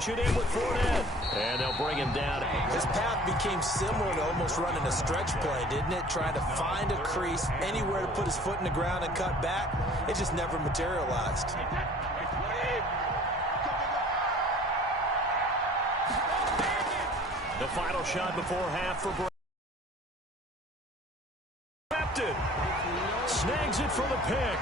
punch it in with Fournette. And they'll bring him down. This path became similar to almost running a stretch play, didn't it? Trying to find a crease, anywhere to put his foot in the ground and cut back. It just never materialized. The final shot before half for Brady. Snags it for the pick.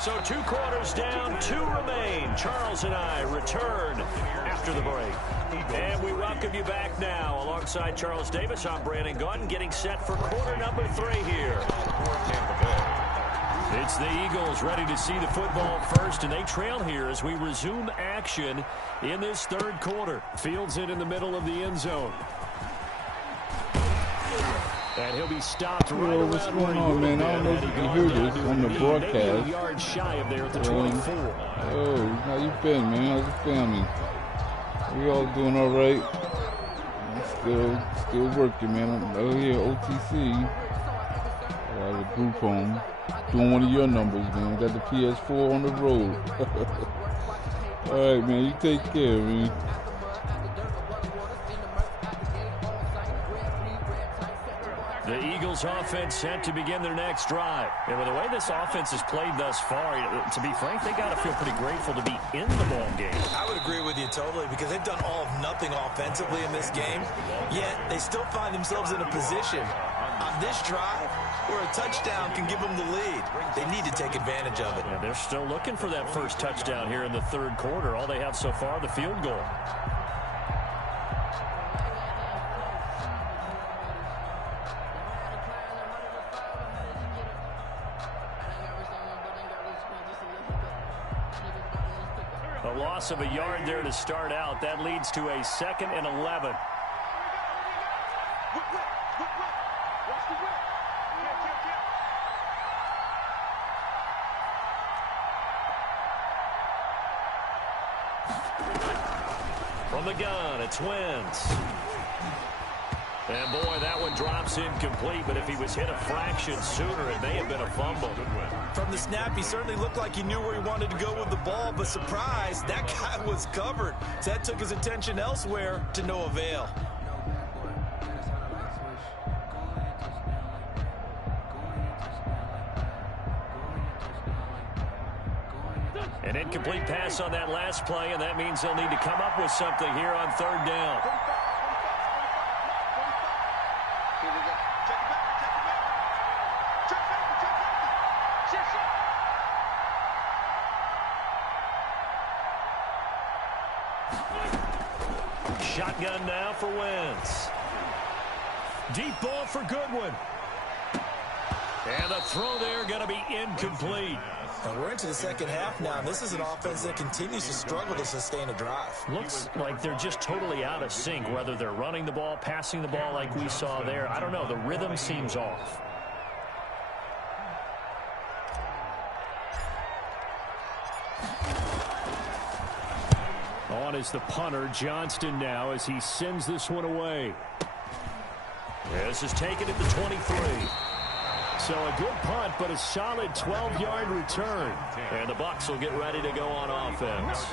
So 2 quarters down, 2 remain. Charles and I return after the break. And we welcome you back now. Alongside Charles Davis, I'm Brandon Gaudin, getting set for quarter number 3 here. It's the Eagles ready to see the football first, and they trail here as we resume action in this third quarter. Fields it in the middle of the end zone. And he'll be stopped right around. What's going on, man? I don't know if you can hear this on the broadcast. A yard shy of there at the 24. Oh, how you been, man? How's the family? We all doing all right? I'm still working, man. I'm out here OTC. I have a group home. Doing one of your numbers, man. Got the PS4 on the road. All right, man. You take care, man. The Eagles offense set to begin their next drive. And with the way this offense has played thus far, to be frank, they got to feel pretty grateful to be in the ball game. I would agree with you totally, because they've done all of nothing offensively in this game, yet they still find themselves in a position on this drive where a touchdown can give them the lead. They need to take advantage of it. Yeah, they're still looking for that first touchdown here in the third quarter. All they have so far, the field goal. A loss of a yard there to start out. That leads to a 2nd and 11. From the gun, it's Wentz. And boy, that one drops incomplete, but if he was hit a fraction sooner, it may have been a fumble. From the snap, he certainly looked like he knew where he wanted to go with the ball, but surprise, that guy was covered. So that took his attention elsewhere to no avail. An incomplete pass on that last play, and that means they'll need to come up with something here on 3rd down. Shotgun now for Wentz. Deep ball for Goodwin. And the throw there going to be incomplete. And we're into the second half now, and this is an offense that continues to struggle to sustain a drive. Looks like they're just totally out of sync, whether they're running the ball, passing the ball like we saw there. I don't know. The rhythm seems off. On is the punter, Johnston now, as he sends this one away. This is taken at the 23. So a good punt, but a solid 12-yard return. And the Bucs will get ready to go on offense.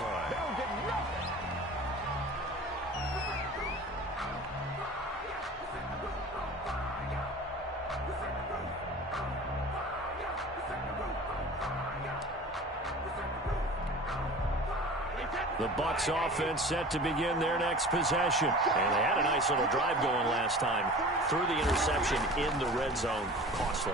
The Bucs offense set to begin their next possession. And they had a nice little drive going last time. Threw the interception in the red zone. Costly.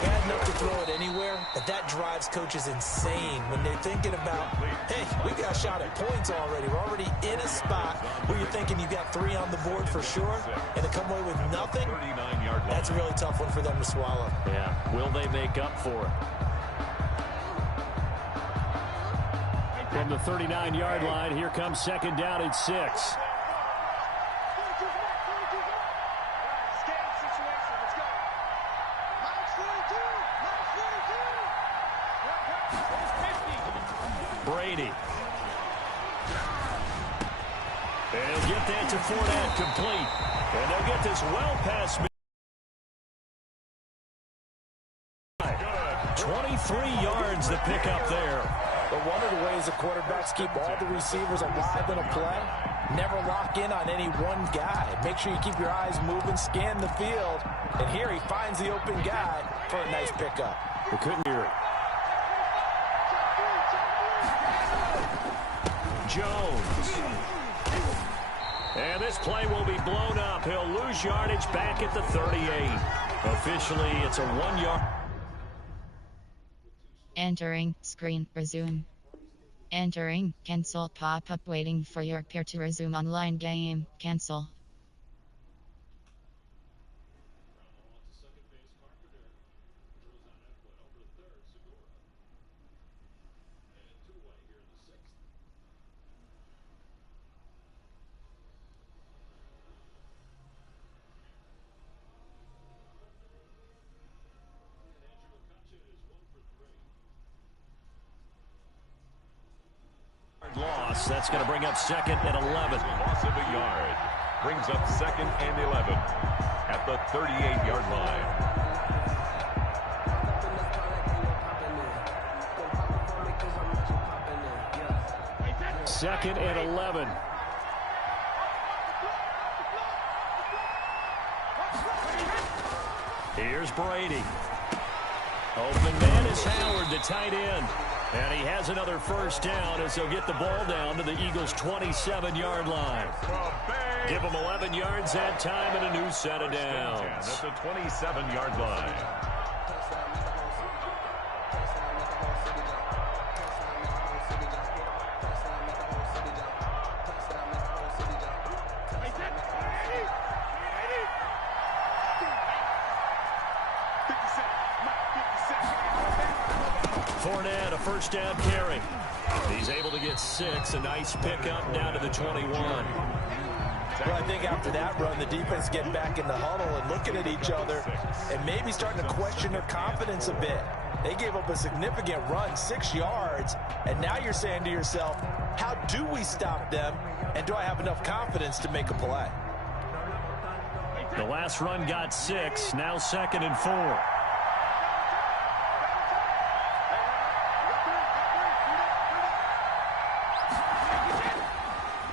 Bad enough to throw it anywhere, but that drives coaches insane when they're thinking about, hey, we got a shot at points already. We're already in a spot where you're thinking you got 3 on the board for sure, and to come away with nothing, that's a really tough one for them to swallow. Yeah, will they make up for it? From the 39-yard line, here comes 2nd down at 6. Brady. They'll get that to Fournette, complete. And they'll get this well past me. 23 yards to pick up there. But one of the ways the quarterbacks keep all the receivers alive in a play, never lock in on any one guy. Make sure you keep your eyes moving, scan the field. And here he finds the open guy for a nice pickup. We couldn't hear it. Jones. And this play will be blown up. He'll lose yardage back at the 38. Officially, it's a 1 yard. Entering, screen, resume. Entering, cancel pop-up waiting for your peer to resume online game, cancel. Loss. That's going to bring up second and 11. Loss of a yard. Brings up second and 11 at the 38-yard line. Second and 11. Here's Brady. Open man is Howard, the tight end. And he has another first down as they'll get the ball down to the Eagles' 27-yard line. Give them 11 yards that time and a new set of downs. At the 27-yard line. Fournette, a first down carry. He's able to get 6. A nice pickup down to the 21. Well, I think after that run, the defense getting back in the huddle and looking at each other and maybe starting to question their confidence a bit. They gave up a significant run, 6 yards, and now you're saying to yourself, how do we stop them, and do I have enough confidence to make a play? The last run got 6, now second and 4.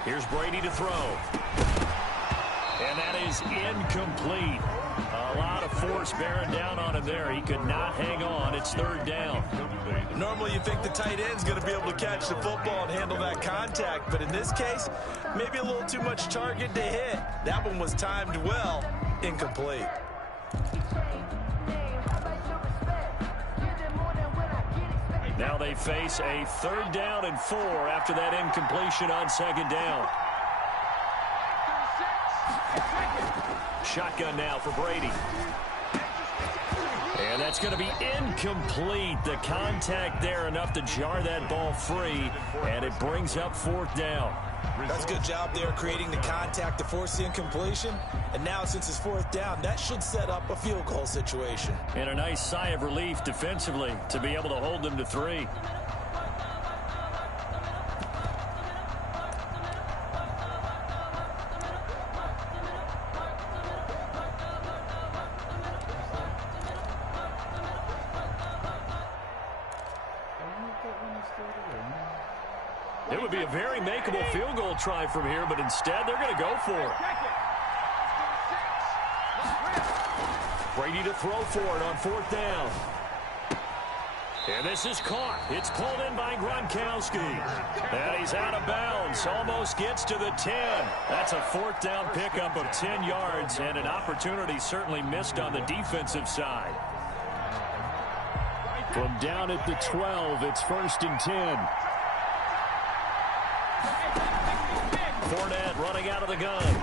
Here's Brady to throw. And that is incomplete. A lot of force bearing down on him there. He could not hang on. It's third down. Normally you think the tight end's going to be able to catch the football and handle that contact, but in this case, maybe a little too much target to hit. That one was timed well. Incomplete. Now they face a third down and 4 after that incompletion on second down. Shotgun now for Brady. And that's going to be incomplete. The contact there enough to jar that ball free, and it brings up fourth down. That's a good job there creating the contact to force the incompletion. And now since it's fourth down, that should set up a field goal situation. And a nice sigh of relief defensively to be able to hold them to 3. It would be a very makeable field goal try from here, but instead they're going to go for it. Brady to throw for it on fourth down. And this is caught. It's pulled in by Gronkowski. And he's out of bounds. Almost gets to the 10. That's a fourth down pickup of 10 yards and an opportunity certainly missed on the defensive side. From down at the 12, it's first and 10. Fournette running out of the gun.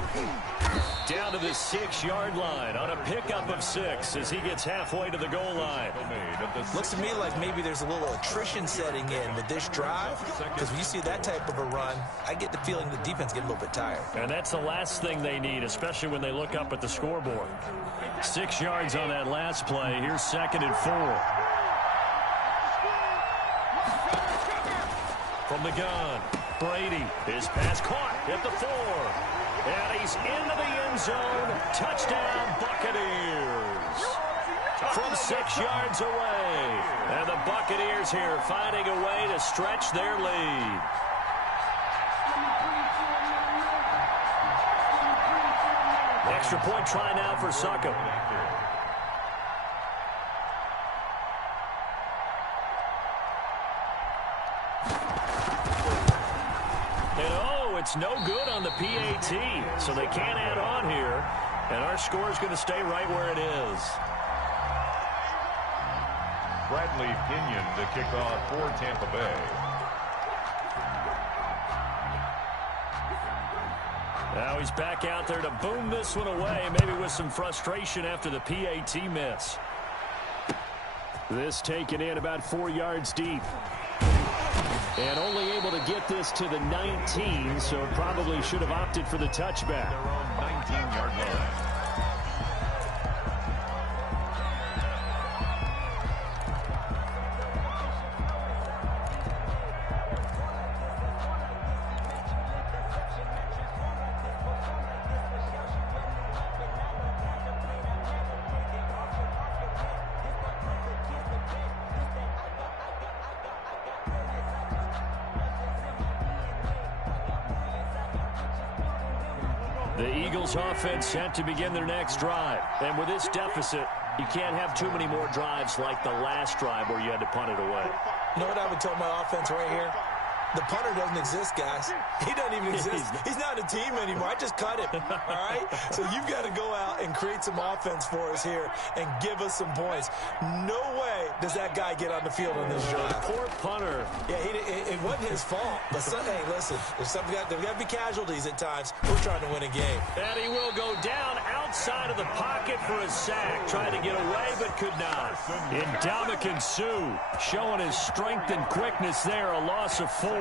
Down to the 6-yard line on a pickup of 6 as he gets halfway to the goal line. Looks to me like maybe there's a little attrition setting in with this drive, because when you see that type of a run, I get the feeling the defense get a little bit tired. And that's the last thing they need, especially when they look up at the scoreboard. 6 yards on that last play. Here's second and 4. From the gun, Brady. His pass caught at the 4. And he's into the end zone. Touchdown, Buccaneers. From 6 yards away. And the Buccaneers here finding a way to stretch their lead. Extra point try now for Succop. It's no good on the PAT, so they can't add on here, and our score is going to stay right where it is. Bradley Pinion to kick off for Tampa Bay. Now he's back out there to boom this one away, maybe with some frustration after the PAT miss. This taken in about 4 yards deep. And only able to get this to the 19, so probably should have opted for the touchback. Their own 19-yard line. The Eagles offense set to begin their next drive. And with this deficit, you can't have too many more drives like the last drive where you had to punt it away. You know what I would tell my offense right here? The punter doesn't exist, guys. He doesn't even exist. He's not a team anymore. I just cut him, all right? So you've got to go out and create some offense for us here and give us some points. No way does that guy get on the field on this drive. Poor punter. Yeah, it wasn't his fault. But, hey, listen, there's got to be casualties at times. We're trying to win a game. And he will go down outside of the pocket for a sack. Tried to get away, but could not. Ndamukong Suh showing his strength and quickness there. A loss of 4.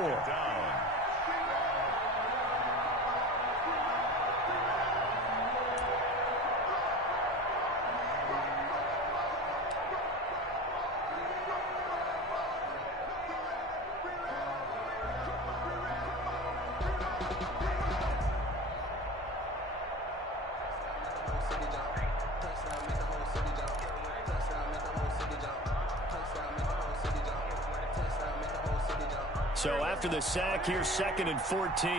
So after the sack, here's 2nd and 14.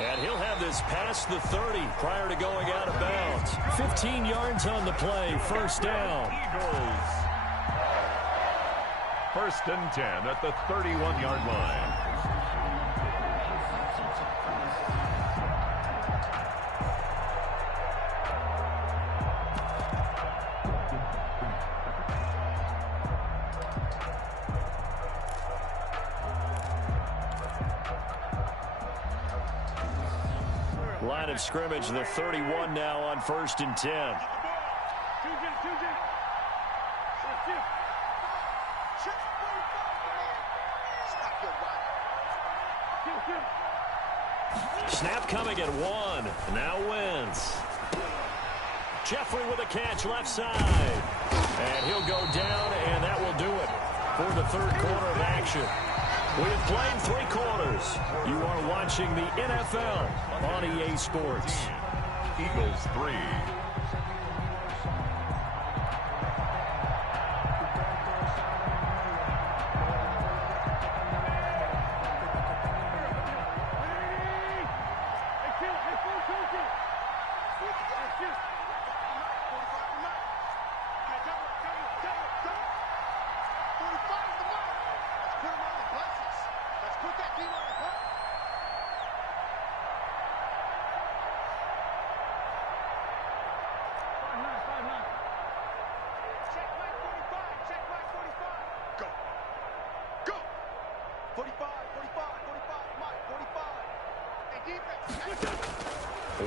And he'll have this past the 30 prior to going out of bounds. 15 yards on the play, first down. Eagles. 1st and 10 at the 31-yard line. Line of scrimmage, the 31 now on 1st and 10. Snap coming at 1. Now wins. Jeffrey with a catch left side. And he'll go down, and that will do it for the 3rd quarter of action. We have played 3 quarters. You are watching the NFL on EA Sports. Eagles 3.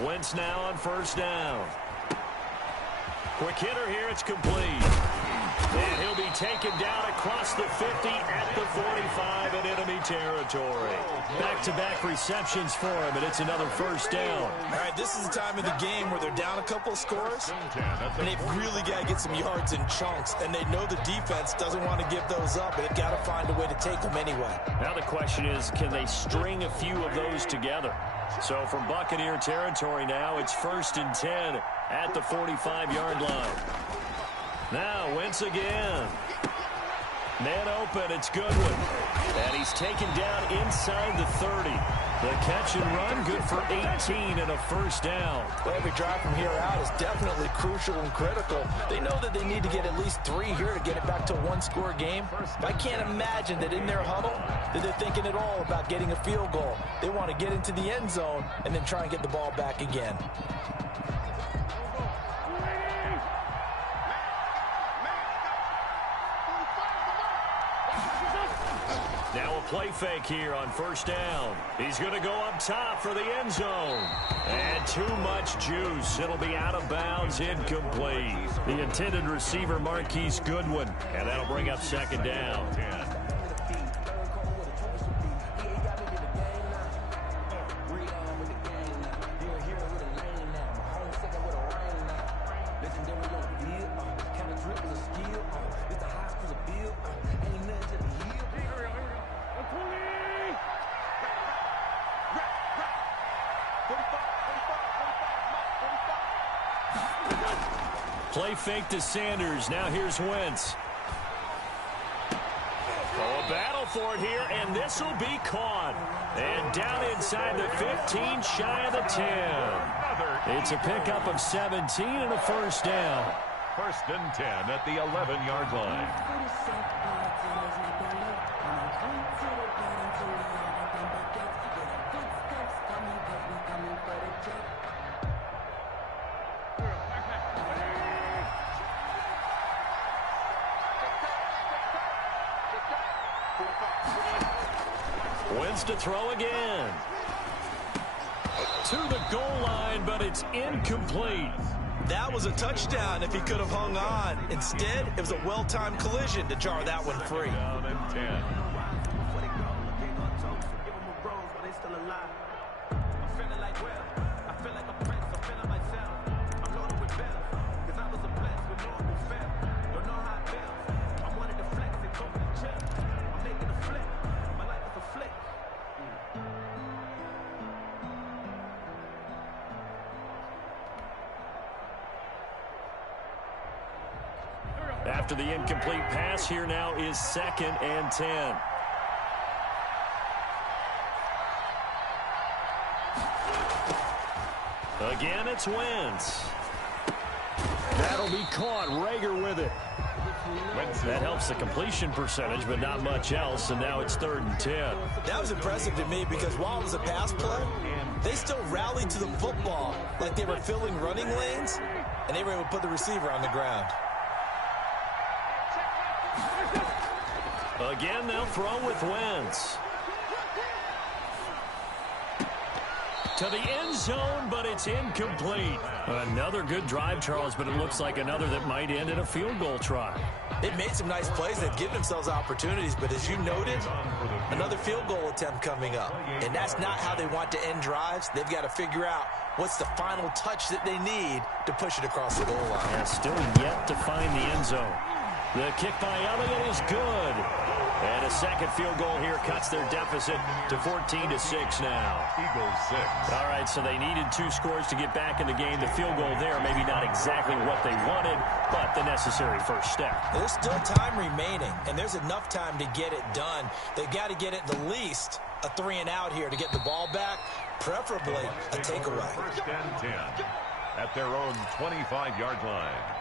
Wentz now on 1st down. Quick hitter here, it's complete. And he'll be taken down across the 50 at the 45 in enemy territory. Back-to-back receptions for him, and it's another first down. All right, this is the time of the game where they're down a couple of scores, and they've really got to get some yards in chunks, and they know the defense doesn't want to give those up, and they've got to find a way to take them anyway. Now the question is, can they string a few of those together? So from Buccaneer territory now, it's 1st and 10 at the 45-yard line. Now Wentz again. Man open, it's Goodwin. And he's taken down inside the 30. The catch and run, good for 18 and a first down. Well, every drive from here out is definitely crucial and critical. They know that they need to get at least 3 here to get it back to a one-score game. I can't imagine that in their huddle that they're thinking at all about getting a field goal. They want to get into the end zone and then try and get the ball back again. Now a play fake here on first down. He's going to go up top for the end zone. And too much juice. It'll be out of bounds, incomplete. The intended receiver, Marquise Goodwin. And that'll bring up second down. Play fake to Sanders. Now here's Wentz. Oh, a battle for it here, and this will be caught. And down inside the 15, shy of the 10. It's a pickup of 17 and a first down. 1st and 10 at the 11-yard line. Wentz to throw again. To the goal line, but it's incomplete. That was a touchdown if he could have hung on. Instead, it was a well-timed collision to jar that one free. Down and 10. After the incomplete pass, here now is 2nd and 10. Again, it's Wentz. That'll be caught. Rager with it. That helps the completion percentage, but not much else, and now it's 3rd and 10. That was impressive to me because while it was a pass play, they still rallied to the football like they were filling running lanes, and they were able to put the receiver on the ground. Again, they'll throw with Wentz. To the end zone, but it's incomplete. Another good drive, Charles, but it looks like another that might end in a field goal try. They've made some nice plays. They've given themselves opportunities, but as you noted, another field goal attempt coming up. And that's not how they want to end drives. They've got to figure out what's the final touch that they need to push it across the goal line. And still yet to find the end zone. The kick by Elliott is good. And a second field goal here cuts their deficit to 14-6 now. Eagles 6. All right, so they needed 2 scores to get back in the game. The field goal there, maybe not exactly what they wanted, but the necessary first step. There's still time remaining, and there's enough time to get it done. They've got to get at the least a 3 and out here to get the ball back, preferably a takeaway. 1st and 10 at their own 25-yard line.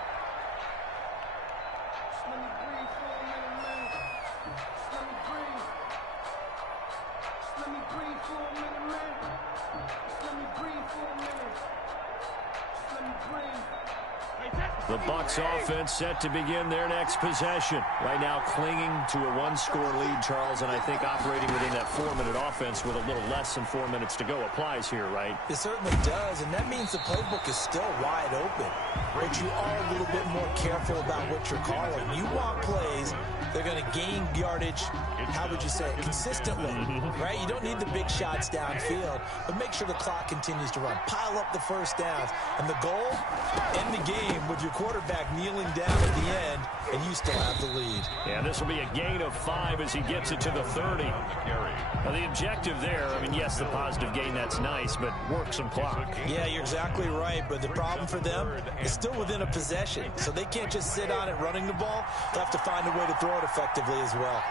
The Bucs offense set to begin their next possession. Right now clinging to a one-score lead, Charles, and I think operating within that 4-minute offense with a little less than 4 minutes to go applies here, right? It certainly does, and that means the playbook is still wide open. But you are a little bit more careful about what you're calling. You want plays, they're going to gain yardage, how would you say it, consistently, right? You don't need the big shots downfield, but make sure the clock continues to run. Pile up the first downs, and the goal, end the game with your quarterback kneeling down at the end, and you still have the lead. Yeah, this will be a gain of 5 as he gets it to the 30. Now, the objective there, I mean, yes, the positive gain, that's nice, but work some clock. Yeah, you're exactly right, but the problem for them is still within a possession, so they can't just sit on it running the ball. They'll have to find a way to throw it effectively as well.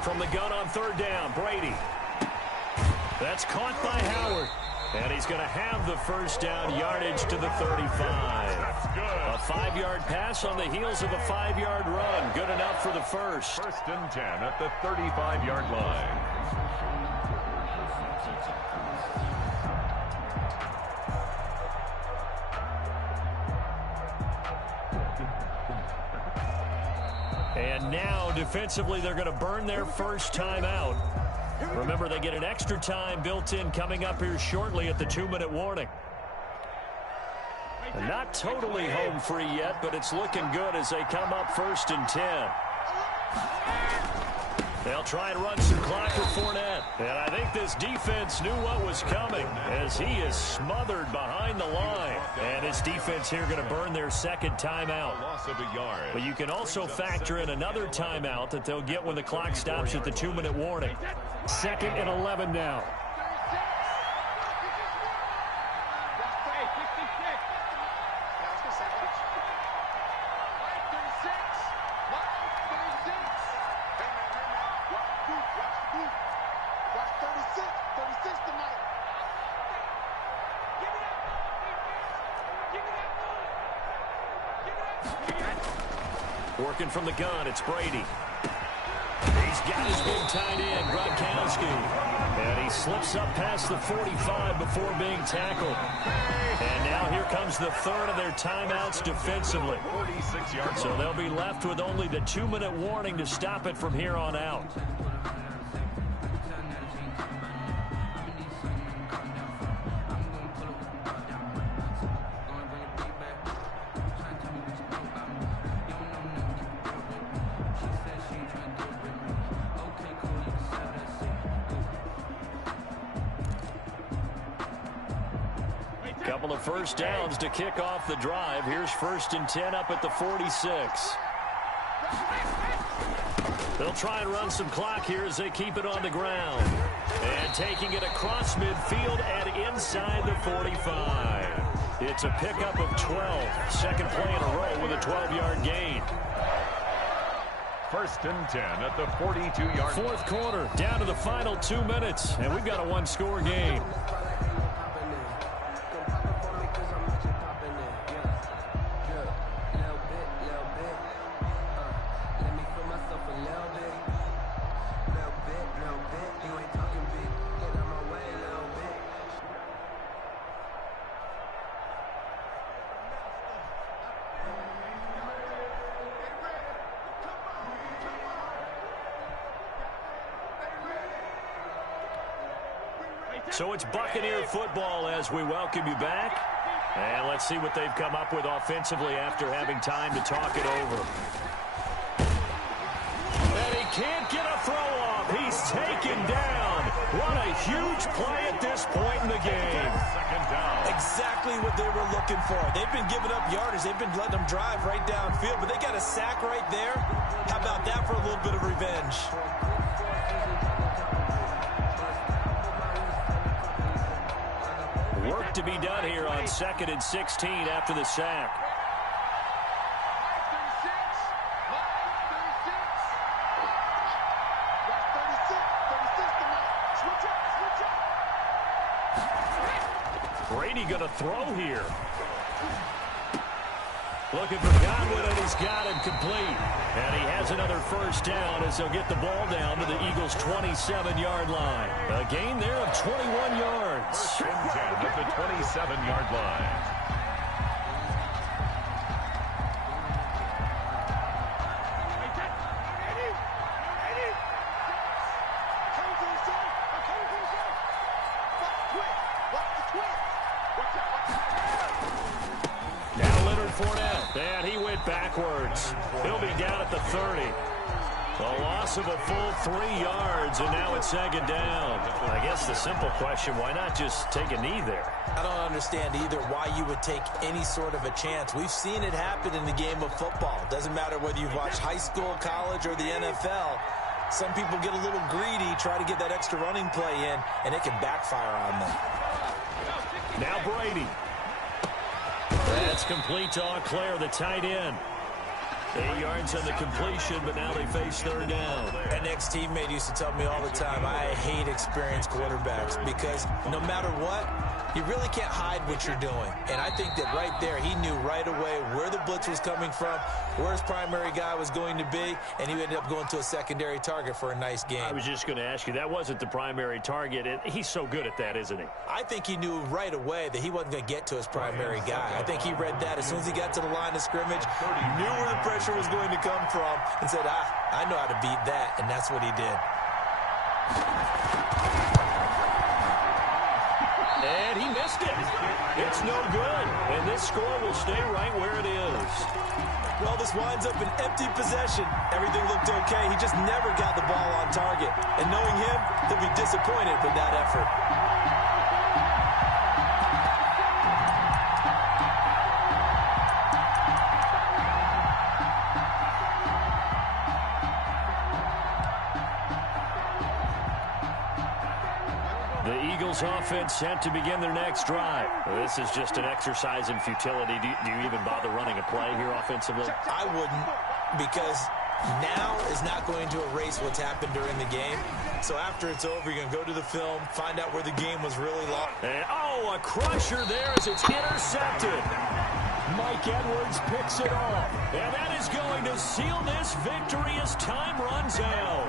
From the gun on third down, Brady. That's caught by Howard. And he's going to have the first down, yardage to the 35. A 5-yard pass on the heels of a 5-yard run. Good enough for the first. First and 10 at the 35-yard line. And now, defensively, they're going to burn their first timeout. Remember, they get an extra time built in coming up here shortly at the 2-minute warning. Not totally home free yet, but it's looking good as they come up first and 10. They'll try and run some clock with Fournette. And I think this defense knew what was coming as he is smothered behind the line. And his defense here going to burn their second timeout. Loss of a yard. But you can also factor in another timeout that they'll get when the clock stops at the 2-minute warning. 2nd and 11 now. Working from the gun, it's Brady. He's got his big tight end, Gronkowski. And he slips up past the 45 before being tackled. And now here comes the third of their timeouts defensively. 46 yards. So they'll be left with only the 2-minute warning to stop it from here on out. Couple of first downs to kick off the drive. Here's 1st and 10 up at the 46. They'll try and run some clock here as they keep it on the ground. And taking it across midfield and inside the 45. It's a pickup of 12. Second play in a row with a 12-yard gain. 1st and 10 at the 42-yard line. Fourth quarter, down to the final 2 minutes, and we've got a one-score game. So it's Buccaneer football as we welcome you back. And let's see what they've come up with offensively after having time to talk it over. And he can't get a throw off. He's taken down. What a huge play at this point in the game. Second down. Exactly what they were looking for. They've been giving up yardage. They've been letting them drive right downfield, but they got a sack right there. How about that for a little bit of revenge? Work to be done here on 2nd and 16 after the sack. Brady going to throw here. Looking for Godwin, and he's got him complete. And he has another first down as they'll get the ball down to the Eagles' 27-yard line. A gain there of 21 yards. First and 10 at the 27-yard line. And he went backwards. He'll be down at the 30. A loss of a full 3 yards, and now it's second down. I guess the simple question, why not just take a knee there? I don't understand either why you would take any sort of a chance. We've seen it happen in the game of football. Doesn't matter whether you've watched high school, college, or the NFL. Some people get a little greedy, try to get that extra running play in, and it can backfire on them. Now Brady. That's complete to Auclair, the tight end. 8 yards on the completion, but now they face third down. An ex-teammate used to tell me all the time, I hate experienced quarterbacks because no matter what, you really can't hide what you're doing. And I think that right there, he knew right away where the blitz was coming from, where his primary guy was going to be, and he ended up going to a secondary target for a nice game. I was just going to ask you, that wasn't the primary target. He's so good at that, isn't he? I think he knew right away that he wasn't going to get to his primary guy. I think he read that as soon as he got to the line of scrimmage, knew where the pressure was going to come from, and said, I know how to beat that, and that's what he did. And he missed it. It's no good. And this score will stay right where it is. Well, this winds up an empty possession. Everything looked okay. He just never got the ball on target. And knowing him, he'll be disappointed with that effort. Offense set to begin their next drive. This is just an exercise in futility. Do you even bother running a play here offensively? I wouldn't, because now is not going to erase what's happened during the game. So after it's over, you're going to go to the film, find out where the game was really long. And, a crusher there as it's intercepted. Mike Edwards picks it off. And that is going to seal this victory as time runs out.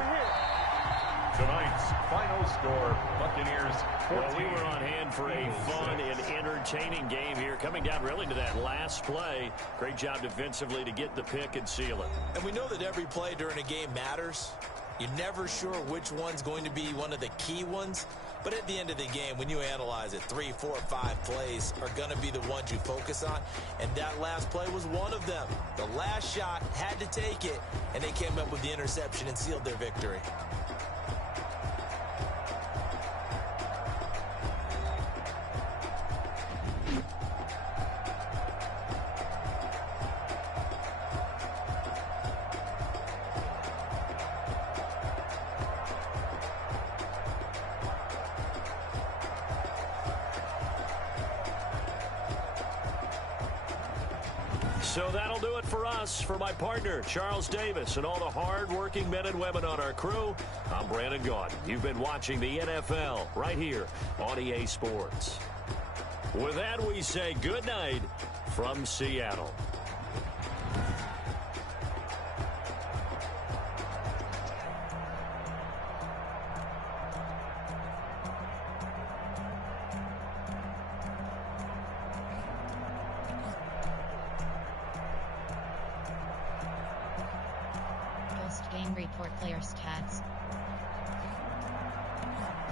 Tonight's final score, Buccaneers 14. Well, we were on hand for a fun and entertaining game here. Coming down really to that last play. Great job defensively to get the pick and seal it. And we know that every play during a game matters. You're never sure which one's going to be one of the key ones. But at the end of the game, when you analyze it, 3, 4, 5 plays are going to be the ones you focus on. And that last play was one of them. The last shot had to take it, and they came up with the interception and sealed their victory. So that'll do it for us. For my partner, Charles Davis, and all the hard-working men and women on our crew, I'm Brandon Gaudin. You've been watching the NFL right here on EA Sports. With that, we say good night from Seattle. Post-game report player stats.